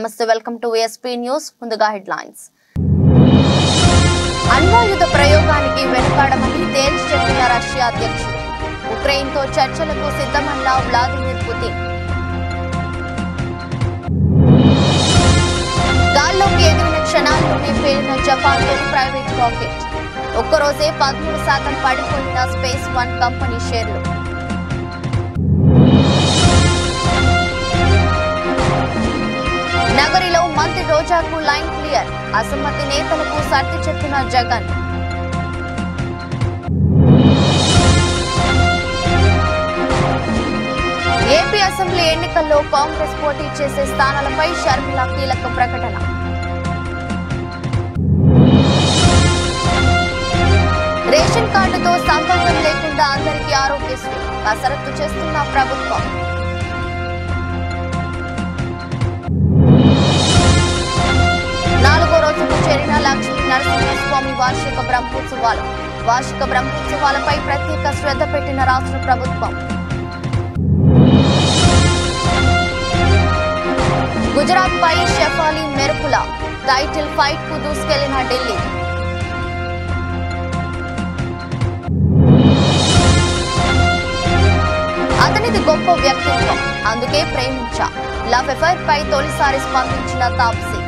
నమస్తే welcome to SP news ముందుగా headlines అణ్వాయుధ ప్రయోగానికి వెనుకాడమని తేల్చి చెప్పిన రష్యా అధ్యక్షుడు ఉక్రెయిన్తో చర్చలకు సిద్ధమన్న వ్లాదిమిర్ పుతిన్ గాల్లోకి ఎగిరిన క్షణాల్లోనే పేలిన జపాన్ తొలి ప్రైవేట్ రాకెట్ ఒక్కరోజే 13% పడిపోయిన స్పేస్ వన్ కంపెనీ షేర్లు నగరిలో మంత్రి రోజాకు లైన్ క్లియర్ అసమ్మతి నేతలకు సర్ది చెప్పిన జగన్ ఏపీ అసెంబ్లీ ఎన్నికల్లో కాంగ్రెస్ పోటీ చేసే స్థానాలపై షర్మిల కీలక ప్రకటన రేషన్ కార్డుతో సంబంధం లేకుండా అందరికీ ఆరోగ్యశ్రీ కసరత్తు చేస్తున్న ప్రభుత్వం నాలుగో రోజుకు చేరిన లక్ష్మీ నరసింహస్వామి వార్షిక బ్రహ్మోత్సవాలపై ప్రత్యేక శ్రద్ధ పెట్టిన రాష్ట్ర ప్రభుత్వం గుజరాత్ పై షెఫాలి మెరుపుల టైటిల్ ఫైట్ కు దూసుకెళ్లిన ఢిల్లీ అతనిది గొప్ప వ్యక్తిత్వం అందుకే ప్రేమించా లవ్ ఎఫైర్ పై తొలిసారి స్పందించిన తాప్సీ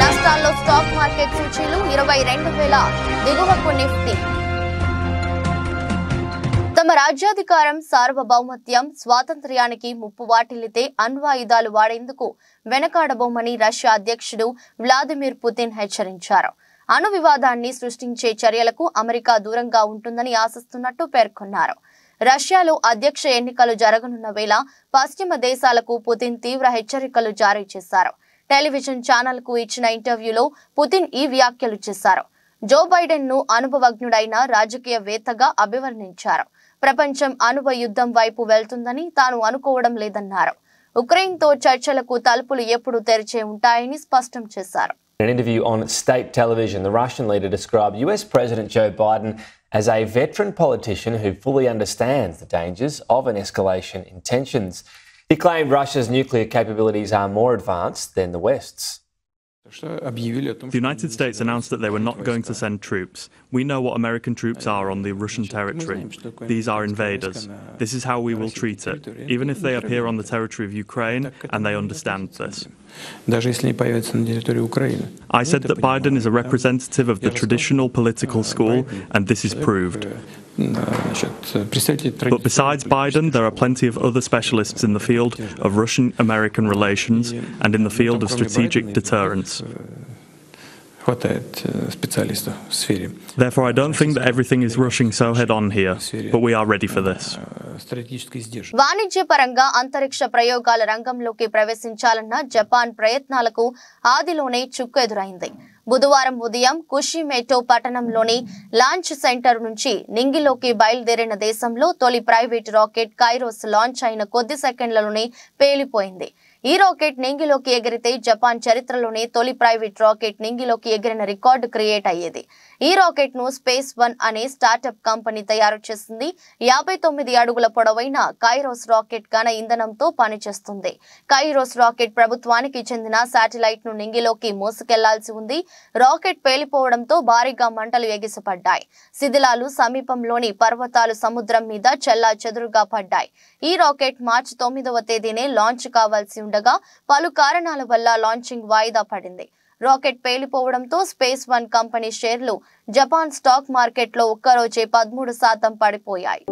నష్టాల్లో స్టాక్ మార్కెట్ సూచీలు 22,000 దిగువకు నిఫ్టీ తమ రాజ్యాధికారం సార్వభౌమత్యం స్వాతంత్ర్యానికి ముప్పు వాటిల్లితే అణ్వాయుధాలు వాడేందుకు వెనకాడబోమని రష్యా అధ్యక్షుడు వ్లాదిమిర్ పుతిన్ హెచ్చరించారు. అణు వివాదాన్ని సృష్టించే చర్యలకు అమెరికా దూరంగా ఉంటుందని ఆశిస్తున్నట్టు పేర్కొన్నారు. రష్యాలో అధ్యక్ష ఎన్నికలు జరగనున్న వేళ పశ్చిమ దేశాలకు పుతిన్ తీవ్ర హెచ్చరికలు జారీ చేశారు. టెలివిజన్ ఛానల్ కు ఇచ్చిన ఇంటర్వ్యూలో పుతిన్ ఈ వ్యాఖ్యలు చేశారు. జో బైడెన్ ను అనుభవజ్ఞుడైన రాజకీయవేత్తగా అభివర్ణించారు. ప్రపంచం అణువ యుద్ధం వైపు వెళ్తుందని తాను అనుకోవడం లేదన్నారు. ఉక్రెయిన్తో చర్చలకు తలుపులు ఎప్పుడు తెరిచే ఉంటాయని స్పష్టం చేశారు. In an interview on state television, the Russian leader described US President Joe Biden as a veteran politician who fully understands the dangers of an escalation in tensions. He claimed Russia's nuclear capabilities are more advanced than the West's. The United States announced that they were not going to send troops. We know what American troops are on the Russian territory. These are invaders. This is how we will treat it, even if they appear on the territory of Ukraine and they understand this. I said that Biden is a representative of the traditional political school, and this is proved. But besides Biden, there are plenty of other specialists in the field of Russian-American relations and in the field of strategic deterrence. Therefore, I don't think that everything is rushing so head-on here, but we are ready for this. వాణిజ్యపరంగా అంతరిక్ష ప్రయోగాల రంగంలోకి ప్రవేశించాలన్న Japan ప్రయత్నాలకు ఆదిలోనే చుక్కు ఎదురైంది. బుధవారం ఉదయం కుషిమేటో పట్టణంలోని లాంచ్ సెంటర్ నుంచి నింగిలోకి బయలుదేరిన దేశంలో తొలి ప్రైవేట్ రాకెట్ కైరోస్ లాంచ్ అయిన కొద్ది సెకండ్లలోనే పేలిపోయింది. ఈ రాకెట్ నింగిలోకి ఎగిరితే జపాన్ చరిత్రలోనే తొలి ప్రైవేట్ రాకెట్ నింగిలోకి ఎగిరిన రికార్డు క్రియేట్ అయ్యేది. ఈ రాకెట్ ను స్పేస్ వన్ అనే స్టార్టప్ కంపెనీ తయారు చేసింది. 59 అడుగుల పొడవైన కైరోస్ రాకెట్ ఘన ఇంధనంతో పనిచేస్తుంది. కైరోస్ రాకెట్ ప్రభుత్వానికి చెందిన శాటిలైట్ ను నింగిలోకి మోసుకెళ్లాల్సి ఉంది. రాకెట్ పేలిపోవడంతో భారీగా మంటలు ఎగిసిపడ్డాయి. శిథిలాలు సమీపంలోని పర్వతాలు సముద్రం మీద చెల్లా చెదురుగా పడ్డాయి. ఈ రాకెట్ మార్చి 9వ తేదీనే లాంచ్ కావాల్సి ఉండగా పలు కారణాల వల్ల లాంచింగ్ వాయిదా పడింది. రాకెట్ పేలిపోవడంతో స్పేస్ వన్ కంపెనీ షేర్లు జపాన్ స్టాక్ మార్కెట్లో ఒక్కరోజే 13% పడిపోయాయి.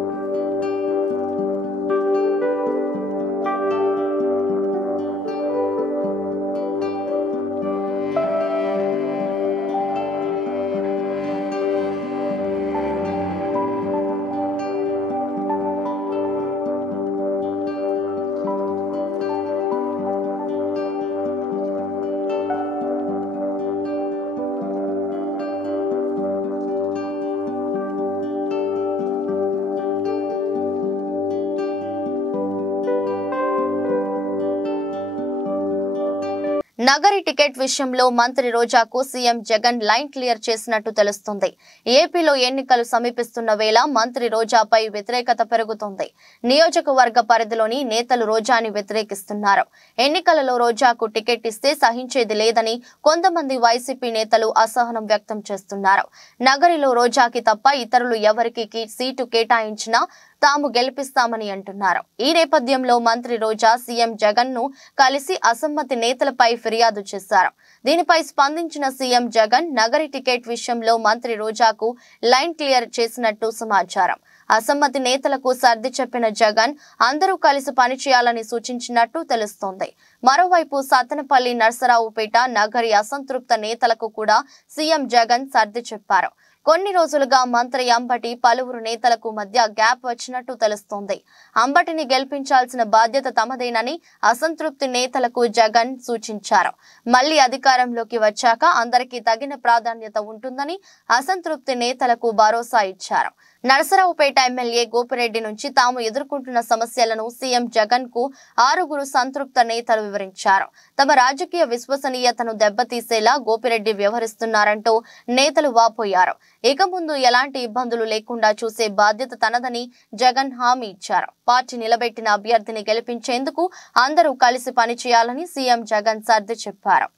నగరి టికెట్ విషయంలో మంత్రి రోజాకు సీఎం జగన్ లైన్ క్లియర్ చేసినట్టు తెలుస్తుంది. ఏపీలో ఎన్నికలు సమీపిస్తున్న వేళ మంత్రి రోజాపై వ్యతిరేకత పెరుగుతోంది. నియోజకవర్గ పరిధిలోని నేతలు రోజాని వ్యతిరేకిస్తున్నారు. ఎన్నికలలో రోజాకు టికెట్ ఇస్తే సహించేది లేదని కొంతమంది వైసీపీ నేతలు అసహనం వ్యక్తం చేస్తున్నారు. నగరిలో రోజాకి తప్ప ఇతరులు ఎవరికి సీటు కేటాయించినా తాము గెలిపిస్తామని అంటున్నారు. ఈ నేపథ్యంలో మంత్రి రోజా సీఎం జగన్ ను కలిసి అసమ్మతి నేతలపై ఫిర్యాదు చేశారు. దీనిపై స్పందించిన సీఎం జగన్ నగరి టికెట్ విషయంలో మంత్రి రోజాకు లైన్ క్లియర్ చేసినట్టు సమాచారం. అసమ్మతి నేతలకు సర్ది చెప్పిన జగన్ అందరూ కలిసి పనిచేయాలని సూచించినట్టు తెలుస్తోంది. మరోవైపు సత్తెనపల్లి, నర్సరావుపేట, నగరి అసంతృప్త నేతలకు కూడా సీఎం జగన్ సర్ది చెప్పారు. కొన్ని రోజులుగా మంత్రి అంబటి పలువురు నేతలకు మధ్య గ్యాప్ వచ్చినట్టు తెలుస్తోంది. అంబటిని గెలిపించాల్సిన బాధ్యత తమదేనని అసంతృప్తి నేతలకు జగన్ సూచించారు. మళ్లీ అధికారంలోకి వచ్చాక అందరికీ తగిన ప్రాధాన్యత ఉంటుందని అసంతృప్తి నేతలకు భరోసా ఇచ్చారు. నరసరావుపేట ఎమ్మెల్యే గోపిరెడ్డి నుంచి తాము ఎదుర్కొంటున్న సమస్యలను సీఎం జగన్ కు 6 సంతృప్త నేతలు వివరించారు. తమ రాజకీయ విశ్వసనీయతను దెబ్బతీసేలా గోపిరెడ్డి వ్యవహరిస్తున్నారంటూ నేతలు వాపోయారు. ఇక ముందు ఎలాంటి ఇబ్బందులు లేకుండా చూసే బాధ్యత తనదని జగన్ హామీ ఇచ్చారు. పార్టీ నిలబెట్టిన అభ్యర్థిని గెలిపించేందుకు అందరూ కలిసి పనిచేయాలని సీఎం జగన్ సర్ది చెప్పారు.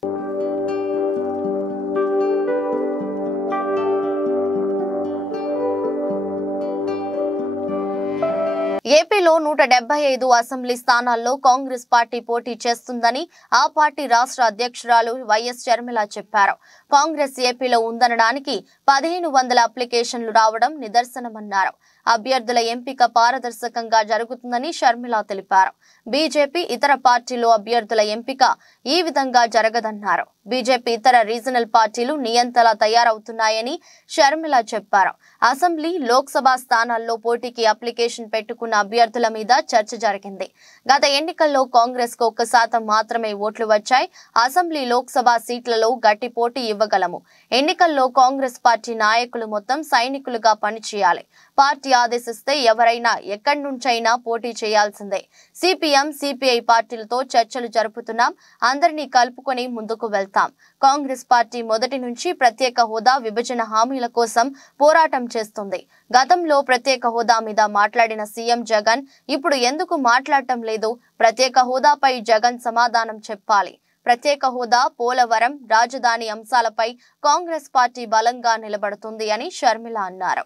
ఏపీలో 175 అసెంబ్లీ స్థానాల్లో కాంగ్రెస్ పార్టీ పోటీ చేస్తుందని ఆ పార్టీ రాష్ట్ర అధ్యక్షురాలు వైఎస్ షర్మిల చెప్పారు. కాంగ్రెస్ ఏపీలో ఉందనడానికి 1500 అప్లికేషన్లు రావడం నిదర్శనమన్నారు. అభ్యర్థుల ఎంపిక పారదర్శకంగా జరుగుతుందని షర్మిల తెలిపారు. బీజేపీ ఇతర పార్టీలు అభ్యర్థుల ఎంపిక ఈ విధంగా జరగదన్నారు. బీజేపీ ఇతర రీజనల్ పార్టీలు నియంతలా తయారవుతున్నాయని షర్మిల చెప్పారు. అసెంబ్లీ, లోక్సభ స్థానాల్లో పోటీకి అప్లికేషన్ పెట్టుకున్న అభ్యర్థుల మీద చర్చ జరిగింది. గత ఎన్నికల్లో కాంగ్రెస్ కు 1% మాత్రమే ఓట్లు వచ్చాయి. అసెంబ్లీ, లోక్సభ సీట్లలో గట్టి పోటీ ఇవ్వగలము. ఎన్నికల్లో కాంగ్రెస్ పార్టీ నాయకులు మొత్తం సైనికులుగా పనిచేయాలి. పార్టీ ఆదేశిస్తే ఎవరైనా ఎక్కడి నుంచైనా పోటీ చేయాల్సిందే. సిపిఎం, సిపిఐ పార్టీలతో చర్చలు జరుపుతున్నాం. అందరినీ కలుపుకొని ముందుకు వెళ్తాం. కాంగ్రెస్ పార్టీ మొదటి నుంచి ప్రత్యేక హోదా, విభజన హామీల కోసం పోరాటం చేస్తుంది. గతంలో ప్రత్యేక హోదా మీద మాట్లాడిన సీఎం జగన్ ఇప్పుడు ఎందుకు మాట్లాడటం లేదు? ప్రత్యేక హోదాపై జగన్ సమాధానం చెప్పాలి. ప్రత్యేక హోదా, పోలవరం, రాజధాని అంశాలపై కాంగ్రెస్ పార్టీ బలంగా నిలబడుతుంది అని షర్మిల అన్నారు.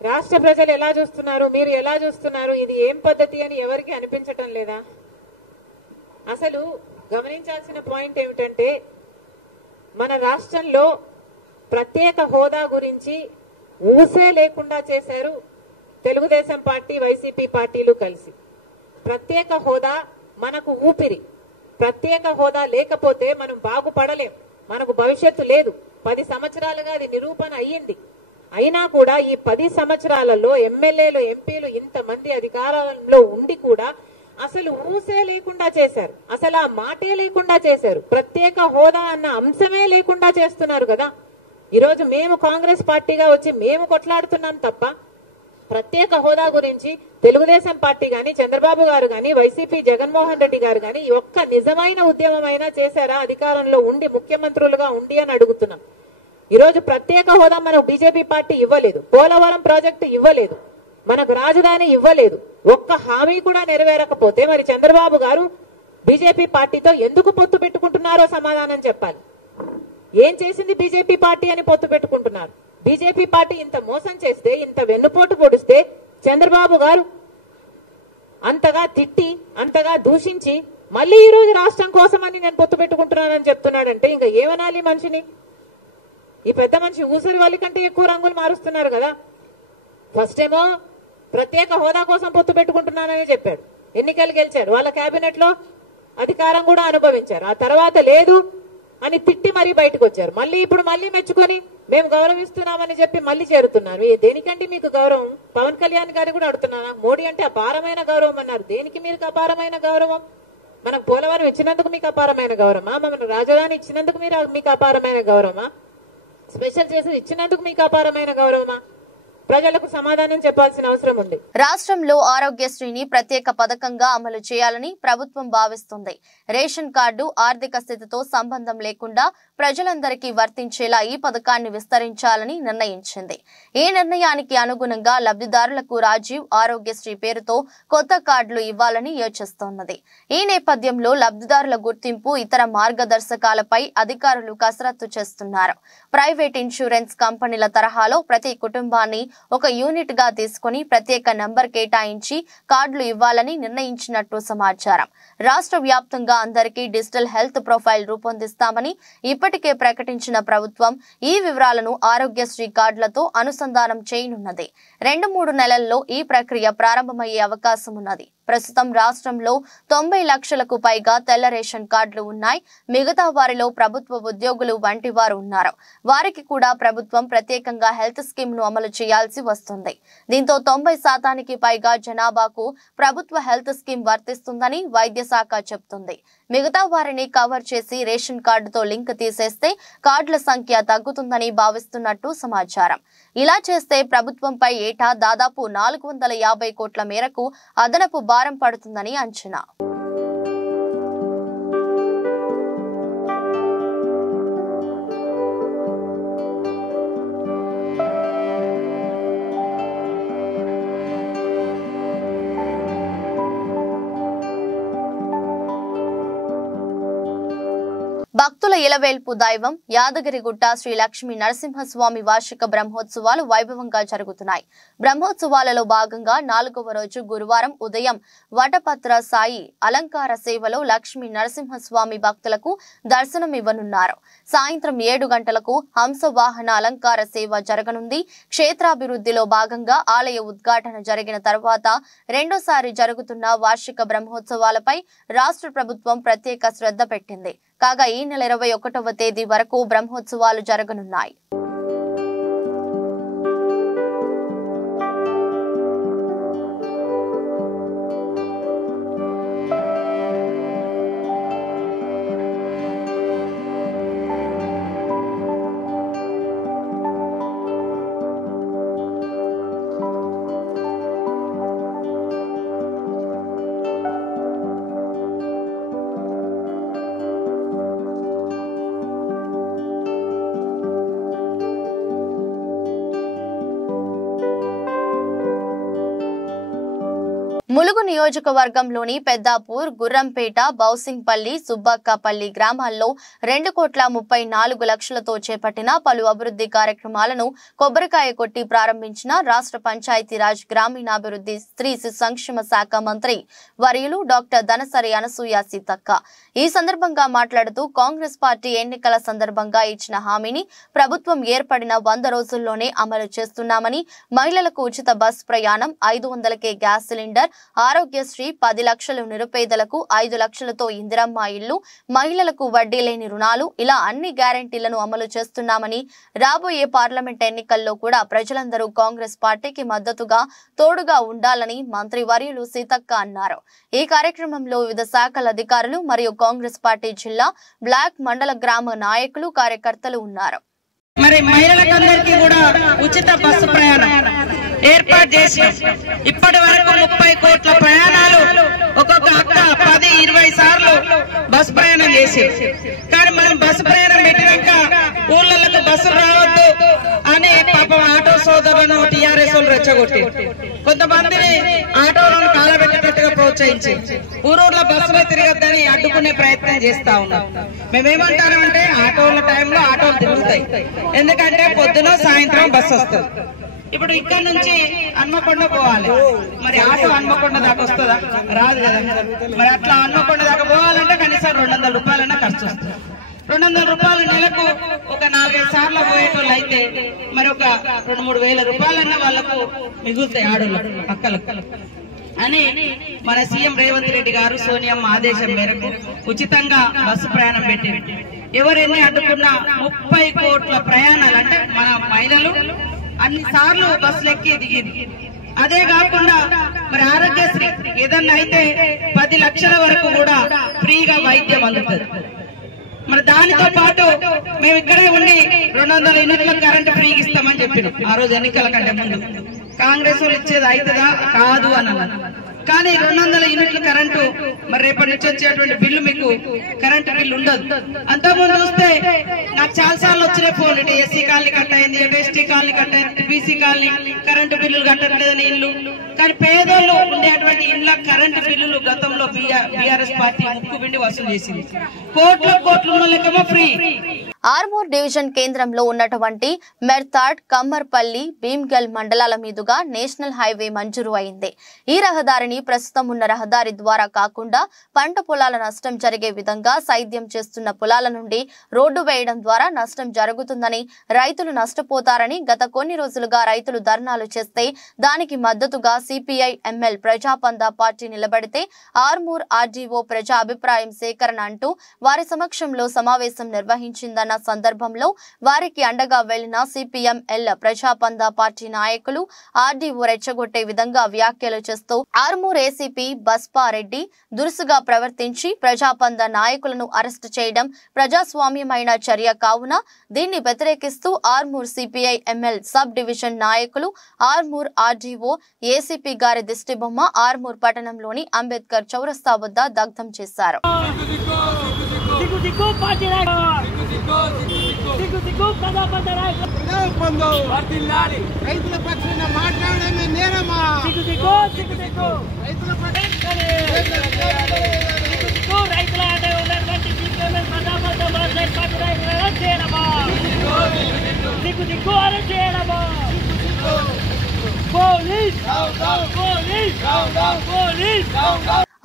రాష్ట్ర ప్రజలు ఎలా చూస్తున్నారు, మీరు ఎలా చూస్తున్నారు, ఇది ఏం పద్ధతి అని ఎవరికి అనిపించటం లేదా? అసలు గమనించాల్సిన పాయింట్ ఏమిటంటే మన రాష్ట్రంలో ప్రత్యేక హోదా గురించి ఊసే లేకుండా చేశారు తెలుగుదేశం పార్టీ, వైసీపీ పార్టీలు కలిసి. ప్రత్యేక హోదా మనకు ఊపిరి. ప్రత్యేక హోదా లేకపోతే మనం బాగుపడలేం, మనకు భవిష్యత్తు లేదు. 10 సంవత్సరాలుగా అది నిరూపణ అయ్యింది. అయినా కూడా ఈ 10 సంవత్సరాలలో ఎమ్మెల్యేలు, ఎంపీలు ఇంతమంది అధికారంలో ఉండి కూడా అసలు ఊసే లేకుండా చేశారు. అసలు ఆ మాటే లేకుండా చేశారు. ప్రత్యేక హోదా అన్న అంశమే లేకుండా చేస్తున్నారు కదా. ఈరోజు మేము కాంగ్రెస్ పార్టీగా వచ్చి మేము కొట్లాడుతున్నాం తప్ప ప్రత్యేక హోదా గురించి తెలుగుదేశం పార్టీ గాని, చంద్రబాబు గారు గాని, వైసీపీ జగన్మోహన్ రెడ్డి గారు గాని ఒక్క నిజమైన ఉద్యమమైనా చేశారా అధికారంలో ఉండి, ముఖ్యమంత్రులుగా ఉండి అని అడుగుతున్నాం. ఈరోజు ప్రత్యేక హోదా మనకు బీజేపీ పార్టీ ఇవ్వలేదు. పోలవరం ప్రాజెక్టు ఇవ్వలేదు. మనకు రాజధాని ఇవ్వలేదు. ఒక్క హామీ కూడా నెరవేరకపోతే మరి చంద్రబాబు గారు బీజేపీ పార్టీతో ఎందుకు పొత్తు పెట్టుకుంటున్నారో సమాధానం చెప్పాలి. ఏం చేసింది బీజేపీ పార్టీ అని పొత్తు పెట్టుకుంటున్నారు? బీజేపీ పార్టీ ఇంత మోసం చేస్తే, ఇంత వెన్నుపోటు పొడిస్తే చంద్రబాబు గారు అంతగా తిట్టి, అంతగా దూషించి మళ్ళీ ఈ రోజు రాష్ట్రం కోసమని నేను పొత్తు పెట్టుకుంటున్నానని చెప్తున్నాడంటే ఇంకా ఏమనాలి మనిషిని? ఈ పెద్ద మనిషి ఊసరి వాళ్ళ కంటే ఎక్కువ రంగులు మారుస్తున్నారు కదా. ఫస్ట్ ఏమో ప్రత్యేక హోదా కోసం పొత్తు పెట్టుకుంటున్నానని చెప్పాడు. ఎన్నికలు గెలిచాడు. వాళ్ళ కేబినెట్ లో అధికారం కూడా అనుభవించారు. ఆ తర్వాత లేదు అని తిట్టి మరీ బయటకు వచ్చారు. మళ్ళీ ఇప్పుడు మళ్ళీ మెచ్చుకొని మేము గౌరవిస్తున్నామని చెప్పి మళ్ళీ చేరుతున్నారు. దేనికంటే మీకు గౌరవం? పవన్ కళ్యాణ్ గారు కూడా అడుగుతున్నానా? మోడీ అంటే అపారమైన గౌరవం అన్నారు. దేనికి మీకు అపారమైన గౌరవం? మనకు పోలవరం ఇచ్చినందుకు మీకు అపారమైన గౌరవమా? మన రాజధాని ఇచ్చినందుకు మీకు అపారమైన గౌరవమా? స్పెషల్ చేసి ఇచ్చినందుకు మీకు అపారమైన గౌరవమా? ప్రజలకు సమాధానం చెప్పాల్సిన అవసరం ఉంది. రాష్ట్రంలో ఆరోగ్యశ్రీని ప్రత్యేక పథకంగా అమలు చేయాలని ప్రభుత్వం భావిస్తుంది. రేషన్ కార్డు ఆర్థిక స్థితితో సంబంధం లేకుండా ప్రజలందరికీ వర్తించేలా ఈ పథకాన్ని విస్తరించాలని నిర్ణయించింది. ఈ నిర్ణయానికి అనుగుణంగా లబ్ధిదారులకు రాజీవ్ ఆరోగ్యశ్రీ పేరుతో కొత్త కార్డులు ఇవ్వాలని యోచిస్తోన్నది. ఈ నేపథ్యంలో లబ్ధిదారుల గుర్తింపు, ఇతర మార్గదర్శకాలపై అధికారులు కసరత్తు చేస్తున్నారు. ప్రైవేట్ ఇన్సూరెన్స్ కంపెనీల తరహాలో ప్రతి కుటుంబాన్ని ఒక యూనిట్ గా తీసుకుని ప్రత్యేక నంబర్ కేటాయించి కార్డులు ఇవ్వాలని నిర్ణయించినట్టు సమాచారం. రాష్ట్ర వ్యాప్తంగా అందరికీ డిజిటల్ హెల్త్ ప్రొఫైల్ రూపొందిస్తామని ఇప్పటికే ప్రకటించిన ప్రభుత్వం ఈ వివరాలను ఆరోగ్యశ్రీ కార్డులతో అనుసంధానం చేయనున్నది. 2-3 నెలల్లో ఈ ప్రక్రియ ప్రారంభమయ్యే అవకాశం ఉన్నది. ప్రస్తుతం రాష్ట్రంలో 90 లక్షలకు పైగా తెల్ల రేషన్ కార్డులు ఉన్నాయి. మిగతా వారిలో ప్రభుత్వ ఉద్యోగులు వంటి వారు ఉన్నారు. వారికి కూడా ప్రభుత్వం ప్రత్యేకంగా హెల్త్ స్కీమ్ ను అమలు చేయాల్సి వస్తుంది. దీంతో 90% పైగా జనాభాకు ప్రభుత్వ హెల్త్ స్కీమ్ వర్తిస్తుందని వైద్య శాఖ చెబుతుంది. మిగతా వారిని కవర్ చేసి రేషన్ కార్డుతో లింక్ తీసేస్తే కార్డుల సంఖ్య తగ్గుతుందని భావిస్తున్నట్టు సమాచారం. ఇలా చేస్తే ప్రభుత్వంపై ఏటా దాదాపు 450 కోట్ల మేరకు అదనపు భారం పడుతుందని అంచనా. భక్తుల ఇలవేల్పు దైవం యాదగిరిగుట్ట శ్రీ లక్ష్మీ నరసింహస్వామి వార్షిక బ్రహ్మోత్సవాలు వైభవంగా జరుగుతున్నాయి. బ్రహ్మోత్సవాలలో భాగంగా 4వ రోజు గురువారం ఉదయం వటపత్ర సాయి అలంకార సేవలో లక్ష్మీ నరసింహస్వామి భక్తులకు దర్శనమివ్వనున్నారు. సాయంత్రం 7 గంటలకు హంసవాహన అలంకార సేవ జరగనుంది. క్షేత్రాభివృద్ధిలో భాగంగా ఆలయ ఉద్ఘాటన జరిగిన తర్వాత రెండోసారి జరుగుతున్న వార్షిక బ్రహ్మోత్సవాలపై రాష్ట్ర ప్రభుత్వం ప్రత్యేక శ్రద్ధ పెట్టింది. కాగా ఈ నెల 21వ తేదీ వరకు బ్రహ్మోత్సవాలు జరగనున్నాయి. ములుగు నియోజకవర్గంలోని పెద్దాపూర్, గుర్రంపేట, బౌసింగ్పల్లి, సుబ్బక్కపల్లి గ్రామాల్లో 2,34 లక్షలతో చేపట్టిన పలు అభివృద్ధి కార్యక్రమాలను కొబ్బరికాయ కొట్టి ప్రారంభించిన రాష్ట్ర పంచాయతీరాజ్ గ్రామీణాభివృద్ధి స్త్రీ సంక్షేమ శాఖ మంత్రి వర్యులు డాక్టర్ దనసరి అనసూయ సీతక్క. ఈ సందర్భంగా మాట్లాడుతూ కాంగ్రెస్ పార్టీ ఎన్నికల సందర్భంగా ఇచ్చిన హామీని ప్రభుత్వం ఏర్పడిన 100 రోజుల్లోనే అమలు చేస్తున్నామని, మహిళలకు ఉచిత బస్ ప్రయాణం, 500కే గ్యాస్ సిలిండర్, ఆరోగ్యశ్రీ, 10 లక్షలు నిరుపేదలకు, 5 లక్షలతో ఇందిరమ్మ ఇళ్లు, మహిళలకు వడ్డీ లేని రుణాలు, ఇలా అన్ని గ్యారెంటీలను అమలు చేస్తున్నామని, రాబోయే పార్లమెంట్ ఎన్నికల్లో కూడా ప్రజలందరూ కాంగ్రెస్ పార్టీకి మద్దతుగా తోడుగా ఉండాలని మంత్రి వర్యులు సీతక్క అన్నారు. ఈ కార్యక్రమంలో వివిధ శాఖల అధికారులు మరియు కాంగ్రెస్ పార్టీ జిల్లా, బ్లాక్, మండల, గ్రామ నాయకులు, కార్యకర్తలు ఉన్నారు. మరి మహిళలందరికీ కూడా ఉచిత బస్సు ప్రయాణం ఏర్పాటు చేసి ఇప్పటి వరకు 30 కోట్ల ప్రయాణాలు ఒక్కొక్క అక్క 10-20 సార్లు బస్సు ప్రయాణం చేసి, కానీ మనం బస్సు ప్రయాణం పెట్టినాక ఊళ్ళకు బస్సులు రావద్దు అని పాపం ఆటో సోదరులను టీఆర్ఎస్ వాళ్ళు రెచ్చగొట్టి కొంతమందిని ఆటోలను కాలబెట్టేటట్టుగా ప్రోత్సహించి ఊరూర్లో బస్సులో తిరగద్దని అడ్డుకునే ప్రయత్నం చేస్తా ఉన్నాం. మేమేమంటామంటే ఆటోల టైంలో ఆటోలు తిరుగుతాయి, ఎందుకంటే పొద్దున సాయంత్రం బస్సు వస్తుంది. ఇప్పుడు ఇక్కడ నుంచి హన్మకొండ పోవాలి, మరి ఆటో హన్మకొండ దాకా వస్తుందా? రాదు కదా. మరి అట్లా హన్మకొండ దాకా పోవాలంటే కనీసం 200 రూపాయలన్నా ఖర్చు వస్తుంది. 200 రూపాయలు నెలకు ఒక 4-5 సార్లు పోయేటోళ్ళు అయితే మరి ఒక 2-3 వేల రూపాయలన్నా వాళ్ళకు మిగులుతాయి ఆడోళ్ళకు, అక్కలకు అని మన సీఎం రేవంత్ రెడ్డి గారు సోనియమ్మ ఆదేశం మేరకు ఉచితంగా బస్సు ప్రయాణం పెట్టింది. ఎవరెన్ని అడ్డుకున్నా 30 కోట్ల ప్రయాణాలు అంటే మన మహిళలు అన్ని సార్లు బస్సులు ఎక్కి దిగింది. అదే కాకుండా మరి ఆరోగ్యశ్రీ ఏదన్నా అయితే 10 లక్షల వరకు కూడా ఫ్రీగా వైద్యం అందుతుంది. మరి దానితో పాటు మేము ఇక్కడే ఉండి 200 యూనిట్ల కరెంటు ఫ్రీగా ఇస్తామని చెప్పినాం ఆ రోజు ఎన్నికల కంటే ముందు. కాంగ్రెస్ వాళ్ళు ఇచ్చేది అవుతుందా కాదు అని అన్నారు. కానీ 200 యూనిట్ల కరెంటు మరి రేపటి నుంచి వచ్చేటువంటి బిల్లు మీకు కరెంటు బిల్లు ఉండదు. అంతకుముందు చూస్తే నాకు చాలా సార్లు వచ్చిన ఫోన్ ఎస్సీ కాలనీ కట్ అయింది, ఎస్టీ కాలనీ కట్ అయింది, బీసీ కాలనీ కరెంటు బిల్లులు కట్టట్లేదని ఇల్లు. కానీ పేదోళ్ళు ఉండేటువంటి ఇళ్ల కరెంటు బిల్లులు గతంలో బీఆర్ఎస్ పార్టీ ముక్కుబిండి వసూలు చేసింది. కోట్లు ఉన్న లెక్కమో ఫ్రీ. ఆర్మూర్ డివిజన్ కేంద్రంలో ఉన్నటువంటి మెర్తాడ్, కమ్మర్పల్లి, భీమ్గల్ మండలాల మీదుగా నేషనల్ హైవే మంజూరు అయింది. ఈ రహదారిని ప్రస్తుతం ఉన్న రహదారి ద్వారా కాకుండా పంట పొలాల నష్టం జరిగే విధంగా సైద్యం చేస్తున్న పొలాల నుండి రోడ్డు వేయడం ద్వారా నష్టం జరుగుతుందని, రైతులు నష్టపోతారని గత కొన్ని రోజులుగా రైతులు ధర్నాలు చేస్తే దానికి మద్దతుగా సిపిఐ ఎంఎల్ ప్రజాపందా పార్టీ నిలబడితే ఆర్మూర్ ఆర్డీఓ ప్రజా అభిప్రాయం సేకరణ అంటూ వారి సమక్షంలో సమావేశం నిర్వహించిందన్న సందర్భంలో వారికి అండగా వెళ్లిన సిపిఎం ఎల్ ప్రజాపందా పార్టీ నాయకులు ఆర్డీఓ రెచ్చగొట్టే విధంగా వ్యాఖ్యలు చేస్తూ ఆర్మూర్ ఏసీపీ బస్పారెడ్డి దురుసుగా ప్రవర్తించి ప్రజాపందా నాయకులను అరెస్టు చేయడం ప్రజాస్వామ్యమైన చర్య కావున దీన్ని వ్యతిరేకిస్తూ Armoor CPI ML sub division నాయకులు ఆర్మూర్ ఆర్డీఓ ఏసీపీ గారి దిష్టిబొమ్మ ఆర్మూర్ పట్టణంలోని అంబేద్కర్ చౌరస్తా వద్ద దగ్ధం చేశారు. రైతుల పక్షాన మాట్లాడమే నేరమా? రైతుల అంటే ఉన్నటువంటి దిక్కు అరెస్ట్ చేయడమా? పోలీస్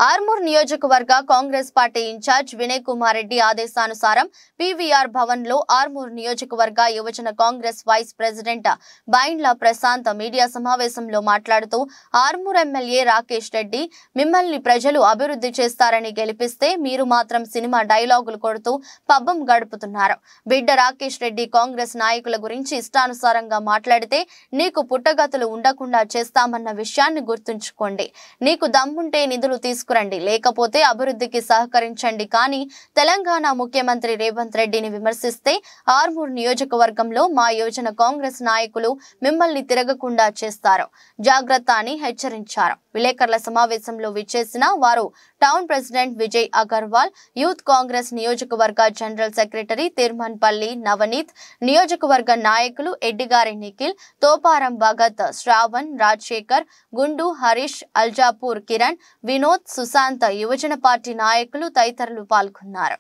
ఆర్మూర్ నియోజకవర్గ కాంగ్రెస్ పార్టీ ఇన్ఛార్జ్ వినయ్ కుమార్ రెడ్డి ఆదేశానుసారం పీవీఆర్ భవన్ లో ఆర్మూర్ నియోజకవర్గ యువజన Congress vice president Bindla Prashanth media సమావేశంలో మాట్లాడుతూ ఆర్మూర్ ఎమ్మెల్యే రాకేష్ రెడ్డి మిమ్మల్ని ప్రజలు అభివృద్ధి చేస్తారని గెలిపిస్తే మీరు మాత్రం సినిమా డైలాగులు కొడుతూ పబ్బం గడుపుతున్నారు. బిడ్డ రాకేష్ రెడ్డి కాంగ్రెస్ నాయకుల గురించి ఇష్టానుసారంగా మాట్లాడితే నీకు పుట్టగతులు ఉండకుండా చేస్తామన్న విషయాన్ని గుర్తుంచుకోండి. నీకు దమ్ముంటే నిధులు తీసుకురండి, లేకపోతే అభివృద్ధికి సహకరించండి. కానీ తెలంగాణ ముఖ్యమంత్రి రేవంత్ రెడ్డిని విమర్శిస్తే ఆర్మూర్ నియోజకవర్గంలో మా యువజన కాంగ్రెస్ నాయకులు మిమ్మల్ని తిరగకుండా చేస్తారు, జాగ్రత్త అని హెచ్చరించారు. విలేకరుల సమావేశంలో విచ్చేసిన వారు town president Vijay Agarwal, youth Congress నియోజకవర్గ జనరల్ సెక్రటరీ తిరుమన్పల్లి నవనీత్, నియోజకవర్గ నాయకులు ఎడ్డిగారి నిఖిల్, తోపారం భగత్, శ్రావణ్, రాజశేఖర్, గుండు, హరీష్, అల్జాపూర్ కిరణ్, వినోద్, సుశాంత్, యువజన పార్టీ నాయకులు తదితరులు పాల్గొన్నారు.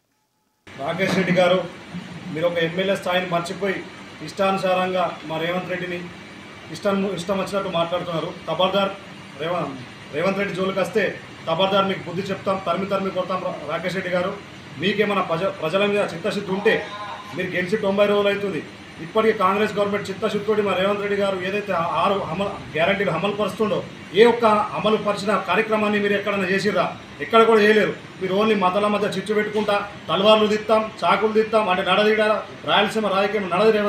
రాకేష్ రెడ్డి గారు, మీరు ఒక ఎమ్మెల్యే స్థాయిని మర్చిపోయి ఇష్టానుసారంగా మా రేవంత్ రెడ్డిని ఇష్టం వచ్చినట్టు మాట్లాడుతున్నారు. ఖబర్దార్, రేవంత్ రెడ్డి జోలికి వస్తే ఖబర్దార్ మీకు బుద్ధి చెప్తాం, తరిమి కొడతాం. రాకేష్ రెడ్డి గారు, మీకేమైనా ప్రజల మీద చిత్తశుద్ధి ఉంటే మీరు గెలిచి 90 రోజులు అవుతుంది. ఇప్పటికీ కాంగ్రెస్ గవర్నమెంట్ చిత్తశుద్ధితోటి మా రేవంత్ రెడ్డి గారు ఏదైతే 6 గ్యారంటీలు అమలు పరుస్తుండో ఏ ఒక్క అమలు పరిచిన కార్యక్రమాన్ని మీరు ఎక్కడైనా చేసిర్రా? ఎక్కడ కూడా చేయలేరు. మీరు ఓన్లీ మతాల మధ్య చిచ్చు పెట్టుకుంటా తలవార్లు దిత్తాం, చాకులు దిత్తాం అంటే నడదిడా రాయలసీమ రాజకీయం నడది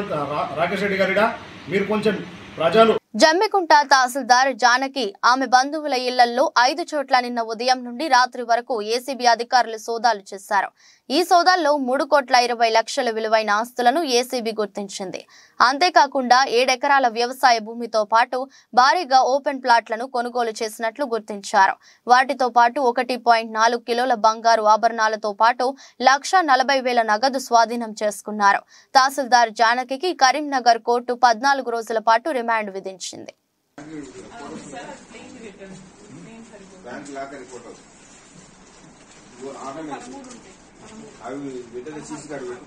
రాకేష్ రెడ్డి గారిడా. మీరు కొంచెం ప్రజలు జమ్మికుంట తహసీల్దార్ జానకి ఆమె బంధువుల ఇళ్లలో 5 చోట్ల నిన్న ఉదయం నుండి రాత్రి వరకు ఏసీబీ అధికారులు సోదాలు చేశారు. ఈ సోదాల్లో 3,20,00,000 విలువైన ఆస్తులను ఏసీబీ గుర్తించింది. అంతేకాకుండా 7 ఎకరాల వ్యవసాయ భూమితో పాటు భారీగా ఓపెన్ ప్లాట్లను కొనుగోలు చేసినట్లు గుర్తించారు. వాటితో పాటు 1.4 కిలోల బంగారు ఆభరణాలతో పాటు 1,40,000 నగదు స్వాధీనం చేసుకున్నారు. తహసీల్దార్ జానకి కరీంనగర్ కోర్టు 14 రోజుల పాటు రిమాండ్ విధించింది. అవి బిడ్డలు సీసీ కార్డు పెట్టు,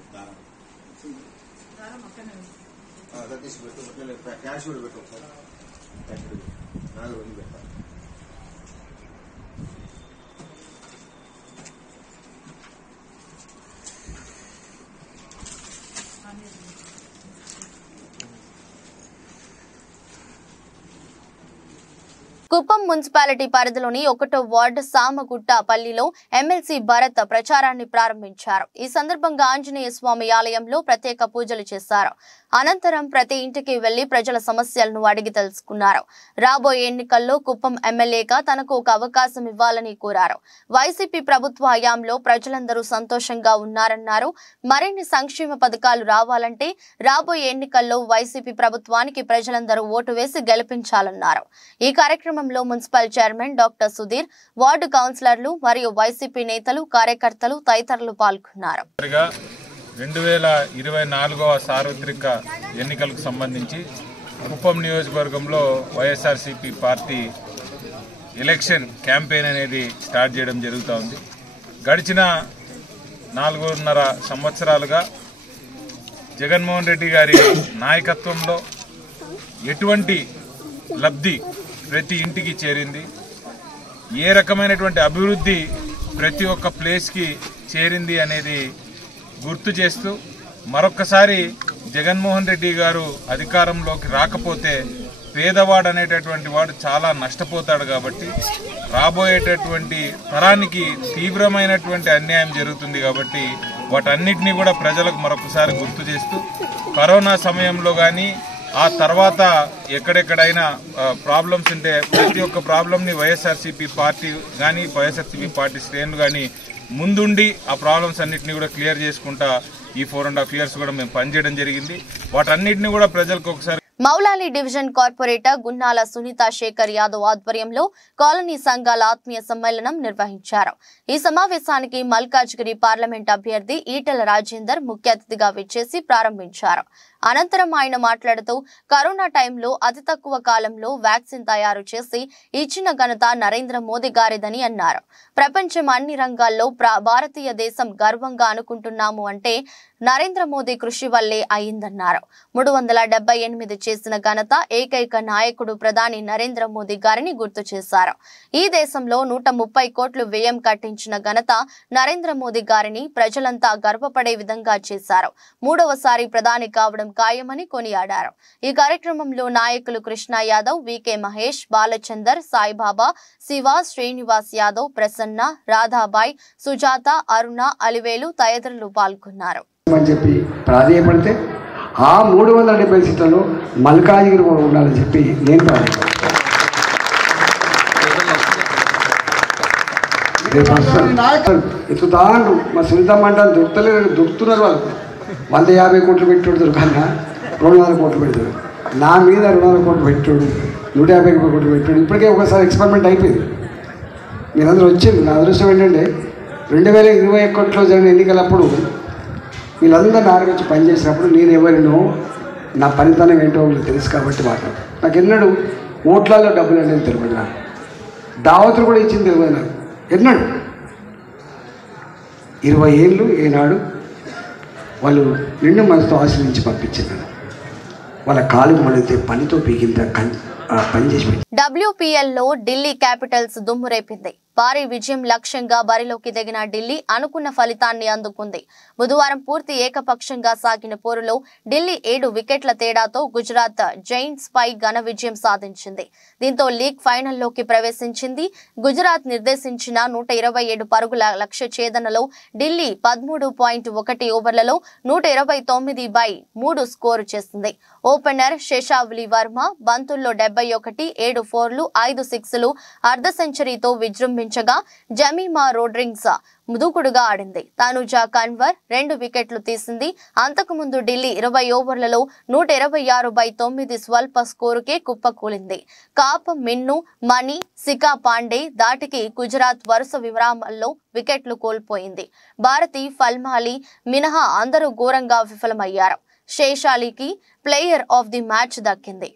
క్యాష్ కూడా పెట్టు ఒకసారి, 4 రోజులు పెట్టాలి. కుప్పం మున్సిపాలిటీ పరిధిలోని 1వ వార్డు సామగుట్టపల్లిలో ఎమ్మెల్సీ భరత్ ప్రచారాన్ని ప్రారంభించారు. ఈ సందర్భంగా ఆంజనేయ స్వామి ఆలయంలో ప్రత్యేక పూజలు చేశారు. అనంతరం ప్రతి ఇంటికి వెళ్లి ప్రజల సమస్యలను అడిగి తెలుసుకున్నారు. రాబోయే ఎన్నికల్లో కుప్పం ఎమ్మెల్యేగా తనకు ఒక అవకాశం ఇవ్వాలని కోరారు. వైసీపీ ప్రభుత్వ హయాంలో ప్రజలందరూ సంతోషంగా ఉన్నారన్నారు. మరిన్ని సంక్షేమ పథకాలు రావాలంటే రాబోయే ఎన్నికల్లో వైసీపీ ప్రభుత్వానికి ప్రజలందరూ ఓటు వేసి గెలిపించాలన్నారు. ఈ కార్యక్రమంలో municipal chairman doctor Sudheer, ward కౌన్సిలర్లు మరియు వైసీపీ నేతలు, కార్యకర్తలు తదితరులు పాల్గొన్నారు. 2024వ సార్వత్రిక ఎన్నికలకు సంబంధించి కుప్పం నియోజకవర్గంలో వైఎస్ఆర్సీపీ పార్టీ ఎలక్షన్ క్యాంపెయిన్ అనేది స్టార్ట్ చేయడం జరుగుతూ ఉంది. గడిచిన 4.5 సంవత్సరాలుగా జగన్మోహన్ రెడ్డి గారి నాయకత్వంలో ఎటువంటి లబ్ధి ప్రతి ఇంటికి చేరింది, ఏ రకమైనటువంటి అభివృద్ధి ప్రతి ఒక్క ప్లేస్కి చేరింది అనేది గుర్తు చేస్తూ మరొక్కసారి జగన్మోహన్ రెడ్డి గారు అధికారంలోకి రాకపోతే పేదవాడు అనేటటువంటి వాడు చాలా నష్టపోతాడు. కాబట్టి రాబోయేటటువంటి తరానికి తీవ్రమైనటువంటి అన్యాయం జరుగుతుంది. కాబట్టి వాటన్నిటినీ కూడా ప్రజలకు మరొకసారి గుర్తు చేస్తూ కరోనా సమయంలో కానీ ఆ తర్వాత ఎక్కడెక్కడైనా ప్రాబ్లమ్స్ ఉంటే ప్రతి ఒక్క ప్రాబ్లంని వైఎస్ఆర్సీపీ పార్టీ కానీ వైఎస్ఆర్సీపీ పార్టీ శ్రేణులు కానీ ముందుండి ఆ ప్రాబ్లమ్స్ అన్నింటినీ కూడా క్లియర్ చేసుకుంటా ఈ 4.5 years కూడా మేము పనిచేయడం జరిగింది. వాటన్నిటిని కూడా ప్రజలకు ఒకసారి మౌలాలి డివిజన్ కార్పొరేటర్ గున్నాల సునీత శేఖర్ యాదవ్ ఆధ్వర్యంలో కాలనీ సంఘాల ఆత్మీయ సమ్మేళనం నిర్వహించారు. ఈ సమావేశానికి మల్కాజ్గిరి పార్లమెంట్ అభ్యర్థి ఈటెల రాజేందర్ ముఖ్య అతిథిగా విచ్చేసి ప్రారంభించారు. అనంతరం ఆయన మాట్లాడుతూ కరోనా టైంలో అతి తక్కువ కాలంలో వ్యాక్సిన్ తయారు చేసి ఇచ్చిన ఘనత నరేంద్ర మోదీ గారిదని అన్నారు. ప్రపంచం అన్ని రంగాల్లో భారతీయ దేశం గర్వంగా అనుకుంటున్నాము అంటే నరేంద్ర మోదీ కృషి వల్లే అయిందన్నారు. 378 చేసిన ఘనత ఏకైక నాయకుడు ప్రధాని నరేంద్ర మోదీ గారిని గుర్తు చేశారు. ఈ దేశంలో 130 కోట్లు వ్యయం కట్టించిన ఘనత నరేంద్ర మోదీ గారిని ప్రజలంతా గర్వపడే విధంగా చేశారు. 3వసారి ప్రధాని కావడం ఖాయమని కొనియాడారు. ఈ కార్యక్రమంలో నాయకులు కృష్ణ యాదవ్, వికే మహేష్, బాలచందర్, సాయిబాబా, శివ, శ్రీనివాస్ యాదవ్, ప్రసన్న, రాధాబాయ్, సుజాత, అరుణ, అలివేలు తదితరులు పాల్గొన్నారు. ప్రాధాన్యపడితే ఆ 370 సీట్లలో మల్కాజ్గిరి ఉండాలని చెప్పి నేను ఎత్తుతాండ్రు. మా సునీత మండలం దొరుకుతున్నారు వాళ్ళు. 150 కోట్లు పెట్టాడు దొరకన్నా 200 కోట్లు పెడతాడు. నా మీద 200 కోట్లు పెట్టాడు, 150 కోట్లు పెట్టాడు. ఇప్పటికే ఒకసారి ఎక్స్పెరిమెంట్ అయిపోయింది. మీరందరూ వచ్చింది. నా అదృష్టం ఏంటంటే 2021లో జరిగిన ఎన్నికలప్పుడు వీళ్ళందరూ నా వచ్చి పనిచేసినప్పుడు నేను ఎవరినో నా పనితనం ఏంటో తెలుసు కాబట్టి మాట్లాడు. నాకు ఎన్నడూ ఓట్లలో డబ్బులు అనేది తెలియదు. నాకు దావతులు కూడా ఇచ్చింది తెలియదు. నాకు ఎన్నడు 20 ఏళ్ళు ఏనాడు వాళ్ళు నిండు మనసుతో ఆశ్రయించి పంపించారు. వాళ్ళ కాలు మడితే పనితో పీకింత పని చేసి WPLలో ఢిల్లీ క్యాపిటల్స్ దుమ్మురేపింది. భారీ విజయం లక్ష్యంగా బరిలోకి దిగిన ఢిల్లీ అనుకున్న ఫలితాన్ని అందుకుంది. బుధవారం పూర్తి ఏకపక్షంగా సాగిన పోరులో ఢిల్లీ 7 వికెట్ల తేడాతో గుజరాత్ జైంట్స్ పై ఘన విజయం సాధించింది. దీంతో లీగ్ ఫైనల్లోకి ప్రవేశించింది. గుజరాత్ నిర్దేశించిన 127 పరుగుల లక్ష్య ఛేదనలో ఢిల్లీ 13.1 ఓవర్లలో 129/3 స్కోరు చేసింది. ఓపెనర్ శేషావలి వర్మ బంతుల్లో 71, 7 4లు, 5 6లు, అర్ధ సెంచరీతో విజృంభించగా జమీమా రోడ్రింగ్స్ ముదుకుడుగా ఆడింది. తనుజా కన్వర్ 2 వికెట్లు తీసింది. అంతకుముందు ఢిల్లీ 20 ఓవర్లలో 126/9 స్వల్ప స్కోరుకే కుప్పకూలింది. కాప్, మిన్ను, మణి, సికా పాండే దాటికి గుజరాత్ వరుస విరామాల్లో వికెట్లు కోల్పోయింది. భారతి, ఫల్మాలి మినహా అందరూ ఘోరంగా విఫలమయ్యారు. శేషాలికి ప్లేయర్ ఆఫ్ ది మ్యాచ్ దక్కింది.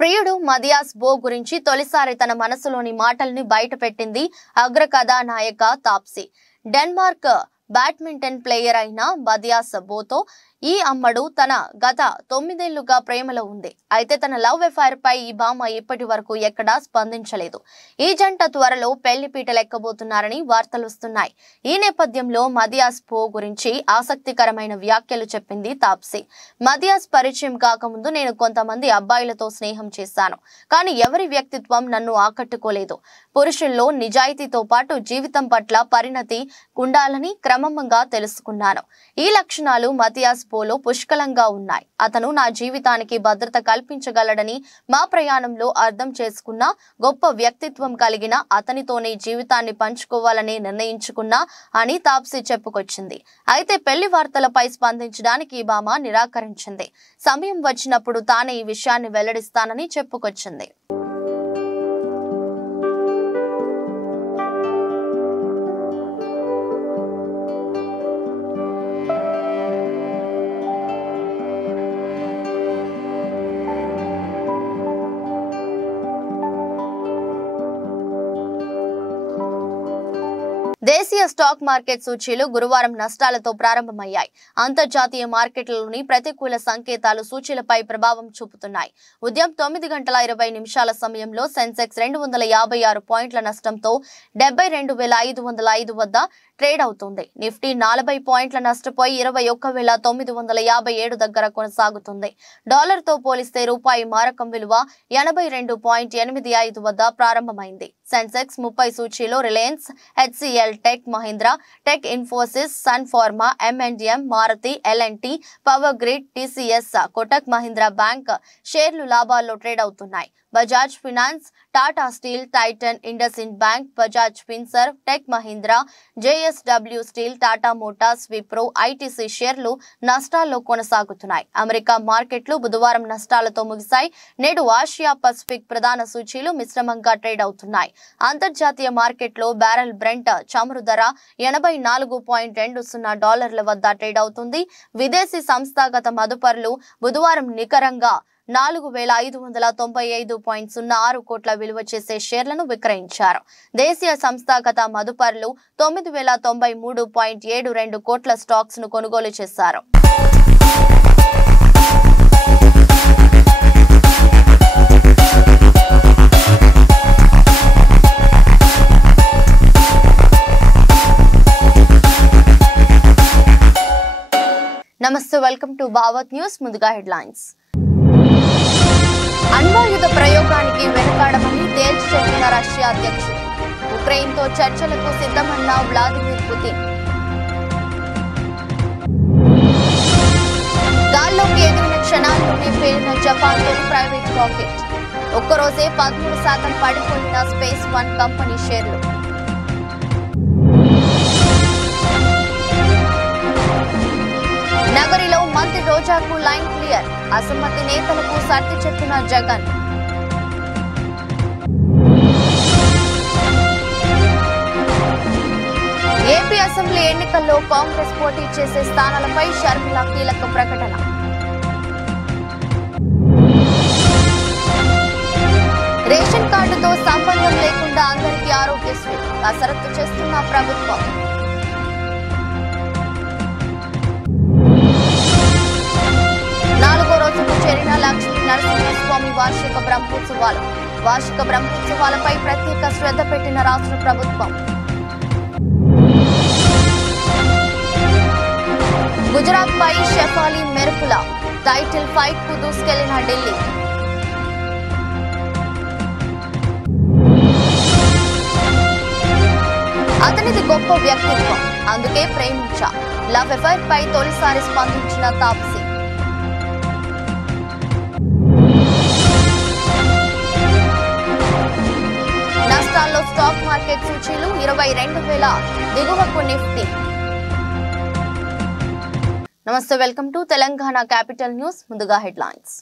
ప్రియుడు మదియాస్ బో గురించి తొలిసారి తన మనసులోని మాటల్ని బయటపెట్టింది అగ్ర కథానాయక తాప్సీ. డెన్మార్క్ బ్యాడ్మింటన్ ప్లేయర్ అయిన మదియాస్ బోతో ఈ అమ్మడు తన గత 9 ఏళ్లుగా ప్రేమలో ఉంది. అయితే తన లవ్ అఫైర్ పై ఈ భామ ఇప్పటి వరకు ఎక్కడా స్పందించలేదు. ఈ జంట త్వరలో పెళ్లి పీటలెక్కబోతున్నారని వార్తలు వస్తున్నాయి. ఈ నేపథ్యంలో మదియాస్ పో గురించి ఆసక్తికరమైన వ్యాఖ్యలు చెప్పింది తాప్సీ. మదియాస్ పరిచయం కాకముందు నేను కొంతమంది అబ్బాయిలతో స్నేహం చేశాను. కానీ ఎవరి వ్యక్తిత్వం నన్ను ఆకట్టుకోలేదు. పురుషుల్లో నిజాయితీతో పాటు జీవితం పట్ల పరిణతి ఉండాలని క్రమంగా తెలుసుకున్నాను. ఈ లక్షణాలు మతియాస్ పోలో పుష్కలంగా ఉన్నాయి. అతను నా జీవితానికి భద్రత కల్పించగలడని మా ప్రయాణంలో అర్థం చేసుకున్న గొప్ప వ్యక్తిత్వం కలిగిన అతనితోనే జీవితాన్ని పంచుకోవాలని నిర్ణయించుకున్నా అని తాప్సీ చెప్పుకొచ్చింది. అయితే పెళ్లి వార్తలపై స్పందించడానికి ఈ భామ నిరాకరించింది. సమయం వచ్చినప్పుడు తానే ఈ విషయాన్ని వెల్లడిస్తానని చెప్పుకొచ్చింది. దేశీయ స్టాక్ మార్కెట్ సూచీలు గురువారం నష్టాలతో ప్రారంభమయ్యాయి. అంతర్జాతీయ మార్కెట్లలోని ప్రతికూల సంకేతాలు సూచీలపై ప్రభావం చూపుతున్నాయి. ఉదయం 9:20 సమయంలో సెన్సెక్స్ 256 పాయింట్ల నష్టంతో 72,505 వద్ద ట్రేడ్ అవుతుంది. నిఫ్టీ 40 పాయింట్ల నష్టపోయి 21,957 దగ్గర కొనసాగుతుంది. డాలర్తో పోలిస్తే రూపాయి మారకం విలువ 82.85 వద్ద ప్రారంభమైంది. సెన్సెక్స్ 30 సూచీలో Reliance, HCL, Tech Mahindra, Tech Infosys, Sun Pharma, M&M, Maruti, L&T, Power Grid, TCS, Kotak Mahindra Bank షేర్లు లాభాల్లో ట్రేడ్ అవుతున్నాయి. Bajaj Finance, Tata Steel, Titan, IndusInd Bank, Bajaj Finserv, Tech Mahindra, JSW Steel, Tata Motors, Wipro, ITC షేర్లు నష్టాల్లో కొనసాగుతున్నాయి. అమెరికా మార్కెట్లు బుధవారం నష్టాలతో ముగిశాయి. నేడు ఆసియా పసిఫిక్ ప్రధాన సూచీలు మిశ్రమంగా ట్రేడ్ అవుతున్నాయి. అంతర్జాతీయ మార్కెట్లో బ్యారెల్ బ్రెంట్ చమురు ధర $80.20 వద్ద ట్రేడ్ అవుతుంది. విదేశీ సంస్థాగత మదుపరులు బుధవారం నికరంగా 4,595.06 కోట్ల విలువ చేసే షేర్లను విక్రయించారు. దేశీయ సంస్థాగత మదుపరులు 9,093.72 కోట్ల స్టాక్స్ ను కొనుగోలు చేశారు. నమస్తే, వెల్కమ్ టు భావత్ న్యూస్. ముందుగా హెడ్లైన్స్. అణ్వాయుధ ప్రయోగానికి వెనుకాడమని తేల్చి చెప్పిన రష్యా అధ్యక్షుడు. ఉక్రెయిన్తో చర్చలకు సిద్ధమన్న వ్లాదిమిర్ పుతిన్. గాల్లోకి ఎదిగిన క్షణాల్లోనే పేలిన జపాన్లోని ప్రైవేట్ రాకెట్. ఒక్కరోజే 13% పడిపోయిన స్పేస్ వన్ కంపెనీ షేర్లు. నగరిలో మంత్రి రోజాకు లైన్ క్లియర్. అసమ్మతి నేతలకు సర్ది చెప్పిన జగన్. ఏపీ అసెంబ్లీ ఎన్నికల్లో కాంగ్రెస్ పోటీ చేసే స్థానాలపై షర్మిల కీలక ప్రకటన. రేషన్ కార్డుతో సంబంధం లేకుండా అందరికీ ఆరోగ్యశ్రీ కసరత్తు చేస్తున్న ప్రభుత్వం. చేరిన లక్ష్మీ నరసింహస్వామి వార్షిక బ్రహ్మోత్సవాలపై ప్రత్యేక శ్రద్ధ పెట్టిన రాష్ట్ర ప్రభుత్వం. గుజరాత్ పై షెఫాలి మెరుపుల టైటిల్ ఫైట్ కు దూసుకెళ్లిన ఢిల్లీ. అతనిది గొప్ప వ్యక్తిత్వం, అందుకే ప్రేమించా. లవ్ అఫైర్ పై తొలిసారి స్పందించిన తాప్సీ. నష్టాల్లో స్టాక్ మార్కెట్ సూచీలు 22,000 దిగువకు నిఫ్టీ. నమస్తే, welcome to Telangana capital news. ముందుగా హెడ్లైన్స్.